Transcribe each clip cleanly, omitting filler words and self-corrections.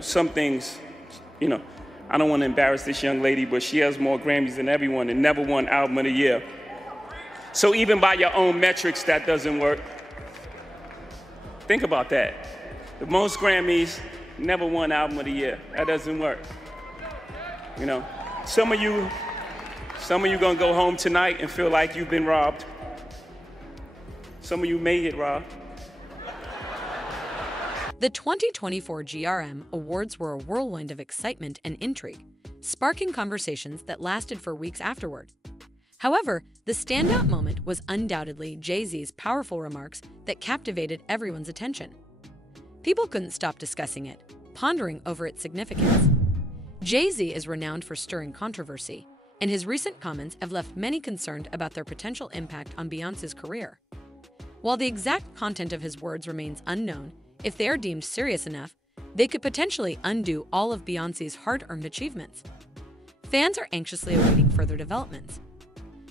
Some things, you know, I don't want to embarrass this young lady, but she has more Grammys than everyone and never won Album of the Year. So even by your own metrics, that doesn't work. Think about that. The most Grammys, never won Album of the Year. That doesn't work. Some of you gonna go home tonight and feel like you've been robbed. Some of you may get robbed. The 2024 GRM Awards were a whirlwind of excitement and intrigue, sparking conversations that lasted for weeks afterward. However, the standout moment was undoubtedly Jay Z's powerful remarks that captivated everyone's attention. People couldn't stop discussing it, pondering over its significance. Jay Z is renowned for stirring controversy, and his recent comments have left many concerned about their potential impact on Beyoncé's career. While the exact content of his words remains unknown, if they are deemed serious enough, they could potentially undo all of Beyoncé's hard-earned achievements. Fans are anxiously awaiting further developments.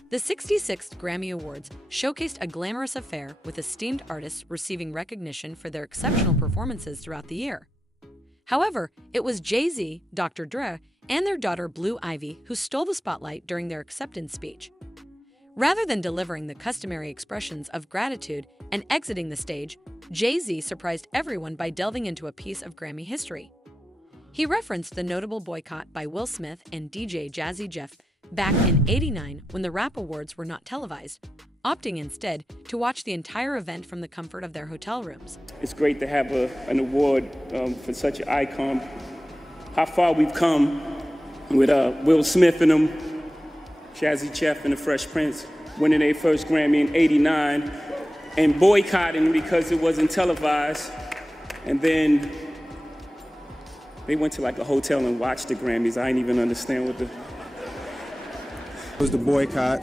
The 66th Grammy Awards showcased a glamorous affair with esteemed artists receiving recognition for their exceptional performances throughout the year. However, it was Jay Z, Dr. Dre, and their daughter Blue Ivy who stole the spotlight during their acceptance speech. Rather than delivering the customary expressions of gratitude and exiting the stage, Jay Z surprised everyone by delving into a piece of Grammy history. He referenced the notable boycott by Will Smith and DJ Jazzy Jeff back in '89 when the rap awards were not televised, opting instead to watch the entire event from the comfort of their hotel rooms. It's great to have an award for such an icon. How far we've come with Will Smith and them, Jazzy Jeff and the Fresh Prince winning their first Grammy in '89 and boycotting because it wasn't televised. And then they went to like a hotel and watched the Grammys. I didn't even understand what It was the boycott.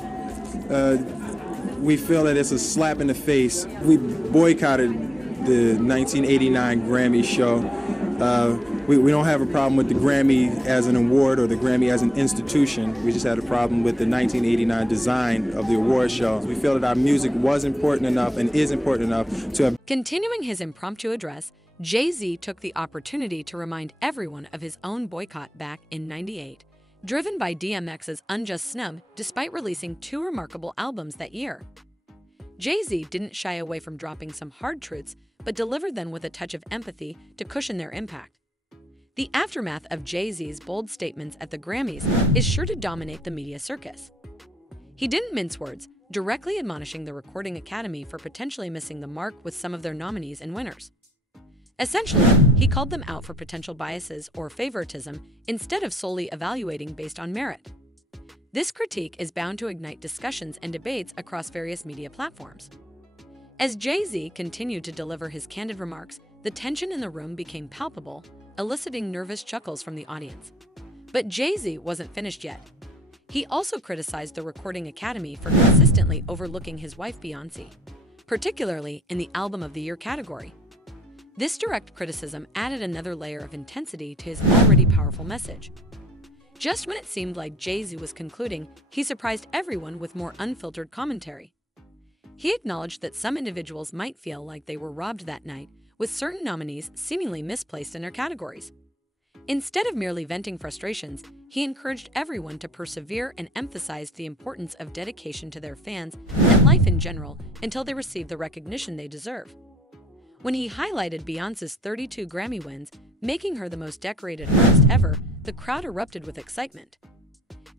We feel that it's a slap in the face. We boycotted the 1989 Grammy show. We don't have a problem with the Grammy as an award or the Grammy as an institution. We just had a problem with the 1989 design of the award show. We feel that our music was important enough and is important enough to have. Continuing his impromptu address, Jay Z took the opportunity to remind everyone of his own boycott back in '98, driven by DMX's unjust snub despite releasing 2 remarkable albums that year. Jay Z didn't shy away from dropping some hard truths, but delivered them with a touch of empathy to cushion their impact. The aftermath of Jay Z's bold statements at the Grammys is sure to dominate the media circus. He didn't mince words, directly admonishing the Recording Academy for potentially missing the mark with some of their nominees and winners. Essentially, he called them out for potential biases or favoritism instead of solely evaluating based on merit. This critique is bound to ignite discussions and debates across various media platforms. As Jay Z continued to deliver his candid remarks, the tension in the room became palpable, eliciting nervous chuckles from the audience. But Jay Z wasn't finished yet. He also criticized the Recording Academy for consistently overlooking his wife Beyoncé, particularly in the Album of the Year category. This direct criticism added another layer of intensity to his already powerful message. Just when it seemed like Jay Z was concluding, he surprised everyone with more unfiltered commentary. He acknowledged that some individuals might feel like they were robbed that night, with certain nominees seemingly misplaced in their categories. Instead of merely venting frustrations, he encouraged everyone to persevere and emphasized the importance of dedication to their fans and life in general until they receive the recognition they deserve. When he highlighted Beyoncé's 32 Grammy wins, making her the most decorated artist ever, the crowd erupted with excitement.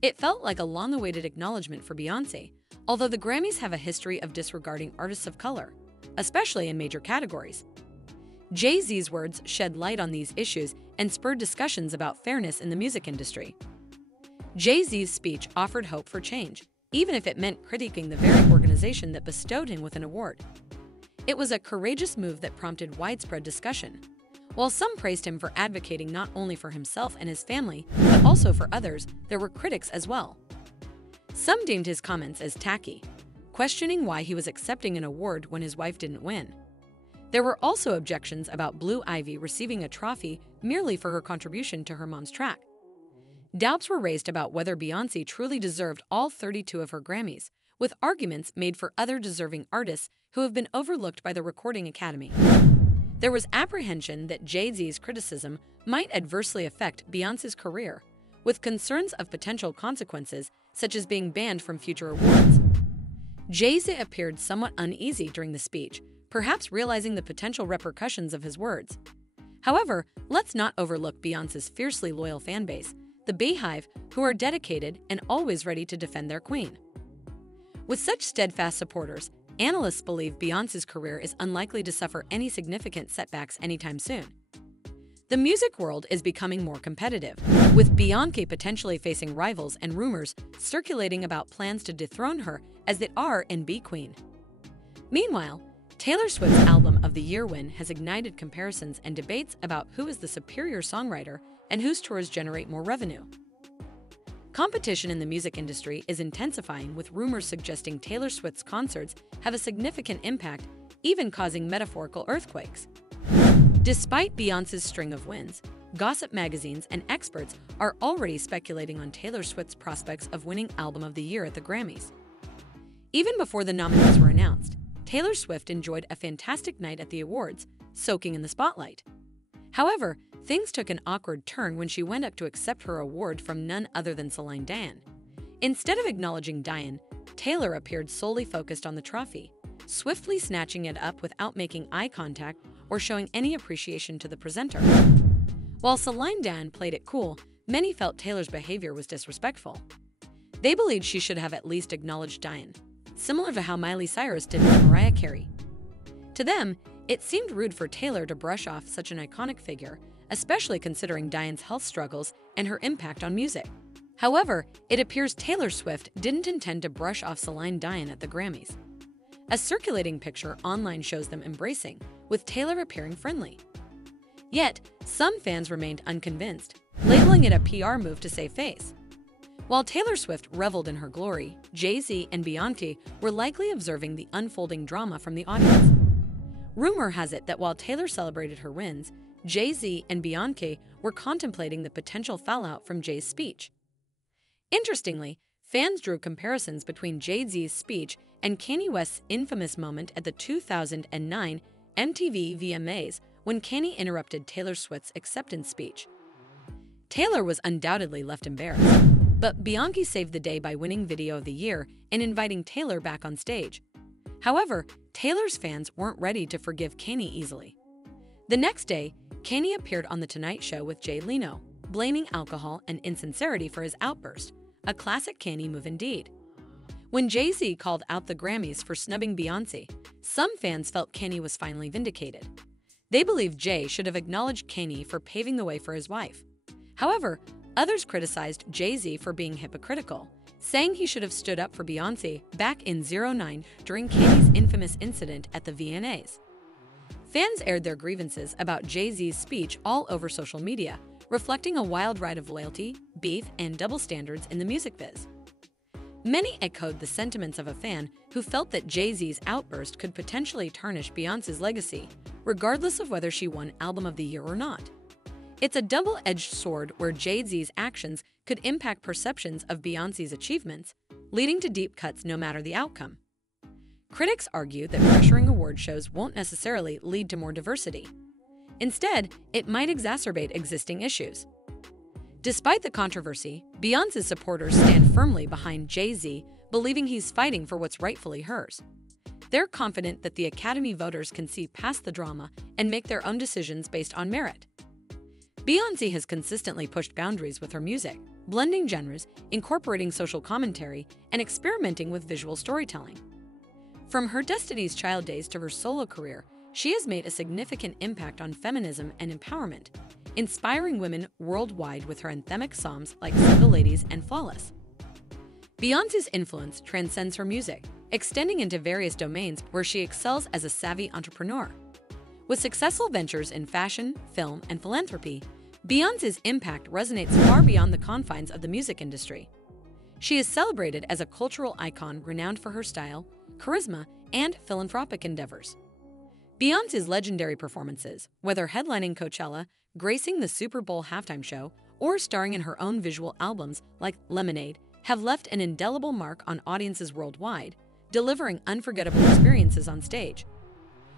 It felt like a long-awaited acknowledgement for Beyoncé, although the Grammys have a history of disregarding artists of color, especially in major categories. Jay Z's words shed light on these issues and spurred discussions about fairness in the music industry. Jay Z's speech offered hope for change, even if it meant critiquing the very organization that bestowed him with an award. It was a courageous move that prompted widespread discussion. While some praised him for advocating not only for himself and his family, but also for others, there were critics as well. Some deemed his comments as tacky, questioning why he was accepting an award when his wife didn't win. There were also objections about Blue Ivy receiving a trophy merely for her contribution to her mom's track. Doubts were raised about whether Beyoncé truly deserved all 32 of her Grammys, with arguments made for other deserving artists who have been overlooked by the Recording Academy. There was apprehension that Jay Z's criticism might adversely affect Beyoncé's career, with concerns of potential consequences such as being banned from future awards. Jay Z appeared somewhat uneasy during the speech, perhaps realizing the potential repercussions of his words. However, let's not overlook Beyoncé's fiercely loyal fanbase, the Beehive, who are dedicated and always ready to defend their queen. With such steadfast supporters, analysts believe Beyoncé's career is unlikely to suffer any significant setbacks anytime soon. The music world is becoming more competitive, with Beyoncé potentially facing rivals and rumors circulating about plans to dethrone her as the R&B queen. Meanwhile, Taylor Swift's Album of the Year win has ignited comparisons and debates about who is the superior songwriter and whose tours generate more revenue. Competition in the music industry is intensifying, with rumors suggesting Taylor Swift's concerts have a significant impact, even causing metaphorical earthquakes. Despite Beyoncé's string of wins, gossip magazines and experts are already speculating on Taylor Swift's prospects of winning Album of the Year at the Grammys. Even before the nominees were announced, Taylor Swift enjoyed a fantastic night at the awards, soaking in the spotlight. However, things took an awkward turn when she went up to accept her award from none other than Celine Dion. Instead of acknowledging Dion, Taylor appeared solely focused on the trophy, swiftly snatching it up without making eye contact or showing any appreciation to the presenter. While Celine Dion played it cool, many felt Taylor's behavior was disrespectful. They believed she should have at least acknowledged Dion, similar to how Miley Cyrus did with Mariah Carey. To them, it seemed rude for Taylor to brush off such an iconic figure, especially considering Dion's health struggles and her impact on music. However, it appears Taylor Swift didn't intend to brush off Celine Dion at the Grammys. A circulating picture online shows them embracing, with Taylor appearing friendly. Yet, some fans remained unconvinced, labeling it a PR move to save face. While Taylor Swift reveled in her glory, Jay Z and Beyoncé were likely observing the unfolding drama from the audience. Rumor has it that while Taylor celebrated her wins, Jay Z and Beyoncé were contemplating the potential fallout from Jay's speech. Interestingly, fans drew comparisons between Jay Z's speech and Kanye West's infamous moment at the 2009 MTV VMAs when Kanye interrupted Taylor Swift's acceptance speech. Taylor was undoubtedly left embarrassed, but Beyoncé saved the day by winning Video of the Year and inviting Taylor back on stage. However, Taylor's fans weren't ready to forgive Kanye easily. The next day, Kanye appeared on The Tonight Show with Jay Leno, blaming alcohol and insincerity for his outburst, a classic Kanye move indeed. When Jay-Z called out the Grammys for snubbing Beyoncé, some fans felt Kanye was finally vindicated. They believed Jay should have acknowledged Kanye for paving the way for his wife. However, others criticized Jay-Z for being hypocritical, saying he should have stood up for Beyoncé back in '09 during Kanye's infamous incident at the VMAs. Fans aired their grievances about Jay-Z's speech all over social media, reflecting a wild ride of loyalty, beef, and double standards in the music biz. Many echoed the sentiments of a fan who felt that Jay-Z's outburst could potentially tarnish Beyoncé's legacy, regardless of whether she won Album of the Year or not. It's a double-edged sword where Jay-Z's actions could impact perceptions of Beyoncé's achievements, leading to deep cuts no matter the outcome. Critics argue that pressuring award shows won't necessarily lead to more diversity. Instead, it might exacerbate existing issues. Despite the controversy, Beyoncé's supporters stand firmly behind Jay-Z, believing he's fighting for what's rightfully hers. They're confident that the Academy voters can see past the drama and make their own decisions based on merit. Beyoncé has consistently pushed boundaries with her music, blending genres, incorporating social commentary, and experimenting with visual storytelling. From her Destiny's Child days to her solo career, she has made a significant impact on feminism and empowerment, inspiring women worldwide with her anthemic songs like Single Ladies and Flawless. Beyoncé's influence transcends her music, extending into various domains where she excels as a savvy entrepreneur. With successful ventures in fashion, film, and philanthropy, Beyoncé's impact resonates far beyond the confines of the music industry. She is celebrated as a cultural icon renowned for her style, charisma, and philanthropic endeavors. Beyoncé's legendary performances, whether headlining Coachella, gracing the Super Bowl halftime show, or starring in her own visual albums like Lemonade, have left an indelible mark on audiences worldwide, delivering unforgettable experiences on stage.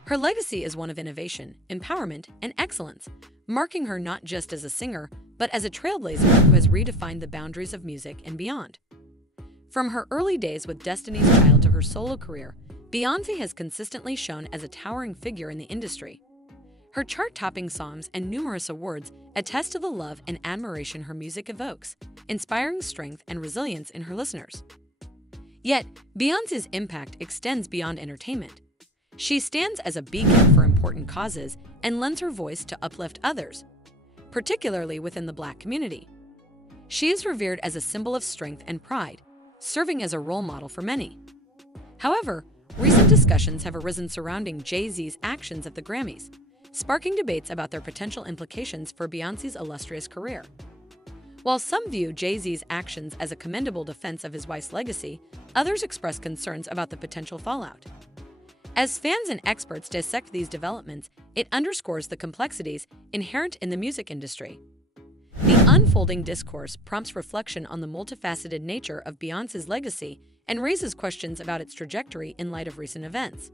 Her legacy is one of innovation, empowerment, and excellence, marking her not just as a singer, but as a trailblazer who has redefined the boundaries of music and beyond. From her early days with Destiny's Child to her solo career, Beyoncé has consistently shown as a towering figure in the industry. Her chart-topping songs and numerous awards attest to the love and admiration her music evokes, inspiring strength and resilience in her listeners. Yet, Beyoncé's impact extends beyond entertainment. She stands as a beacon for important causes and lends her voice to uplift others, particularly within the Black community. She is revered as a symbol of strength and pride, serving as a role model for many. However, recent discussions have arisen surrounding Jay Z's actions at the Grammys, sparking debates about their potential implications for Beyoncé's illustrious career. While some view Jay Z's actions as a commendable defense of his wife's legacy, others express concerns about the potential fallout. As fans and experts dissect these developments, it underscores the complexities inherent in the music industry. The unfolding discourse prompts reflection on the multifaceted nature of Beyoncé's legacy and raises questions about its trajectory in light of recent events.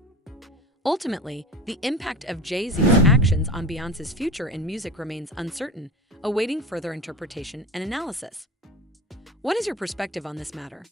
Ultimately, the impact of Jay Z's actions on Beyoncé's future in music remains uncertain, awaiting further interpretation and analysis. What is your perspective on this matter?